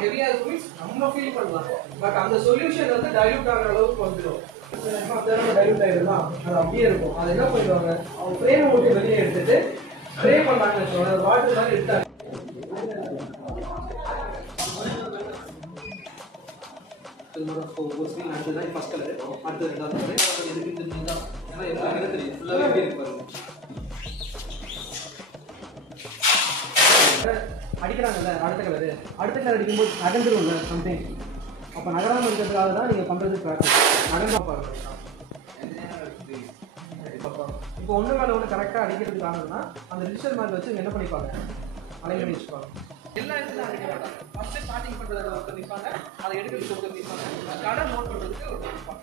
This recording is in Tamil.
ஹெவியா இருக்கும் நம்ம ஃபீல் பண்ணலாம். பட் அந்த சொல்யூஷன் வந்து டைல்யூட் ஆகிற அளவுக்கு வந்துடும். டைல்யூட் ஆகிடும்னா அது அப்படியே இருக்கும். அது என்ன பண்ணிடுவாங்க, அவங்க ஃப்ரேமை மட்டும் வெளியே எடுத்துட்டு ஸ்ப்ரே பண்ணாங்கன்னு வச்சுக்கோங்க, வாட்டர் மாதிரி எடுத்தாங்க. ஒரு ஸ்க்ரீன் அடுத்தது ஃபர்ஸ்ட் கலர், அடுத்தது ரெண்டாவது கலர். எதுக்கு தெரிஞ்சுதான் ஏன்னா எல்லாமே தெரியும், ஃபுல்லாகவே எப்படி இருப்பாரு. அடிக்கிறாங்கல்ல அடுத்த கலர் அடிக்கும்போது நகர்ந்துரும்ல சம்திங். அப்போ நகராமல் இருக்கிறதுக்காக தான் நீங்கள் பண்ணுறது ப்ராக்டிஸ். நகர்ந்தா பாருங்க. இப்போ ஒன்று மேலே ஒன்று கரெக்டாக அடிக்கிறதுக்காகனா அந்த டிஜிட்டல் மார்க் வச்சு என்ன பண்ணிப்பாங்க, அலைன் பண்ணி வச்சுப்பாங்க. எல்லா இடத்துலையும் அடிக்க மாட்டாங்க. ஃபஸ்ட்டு ஸ்டார்டிங் பண்ணுறதுல ஒருத்தர் நிற்பாங்க, அதை எடுக்கிறதுக்கு ஒருத்தர் நிற்பாங்க, கடை நோட் பண்ணுறதுக்கு ஒருத்தர் நிற்பாங்க.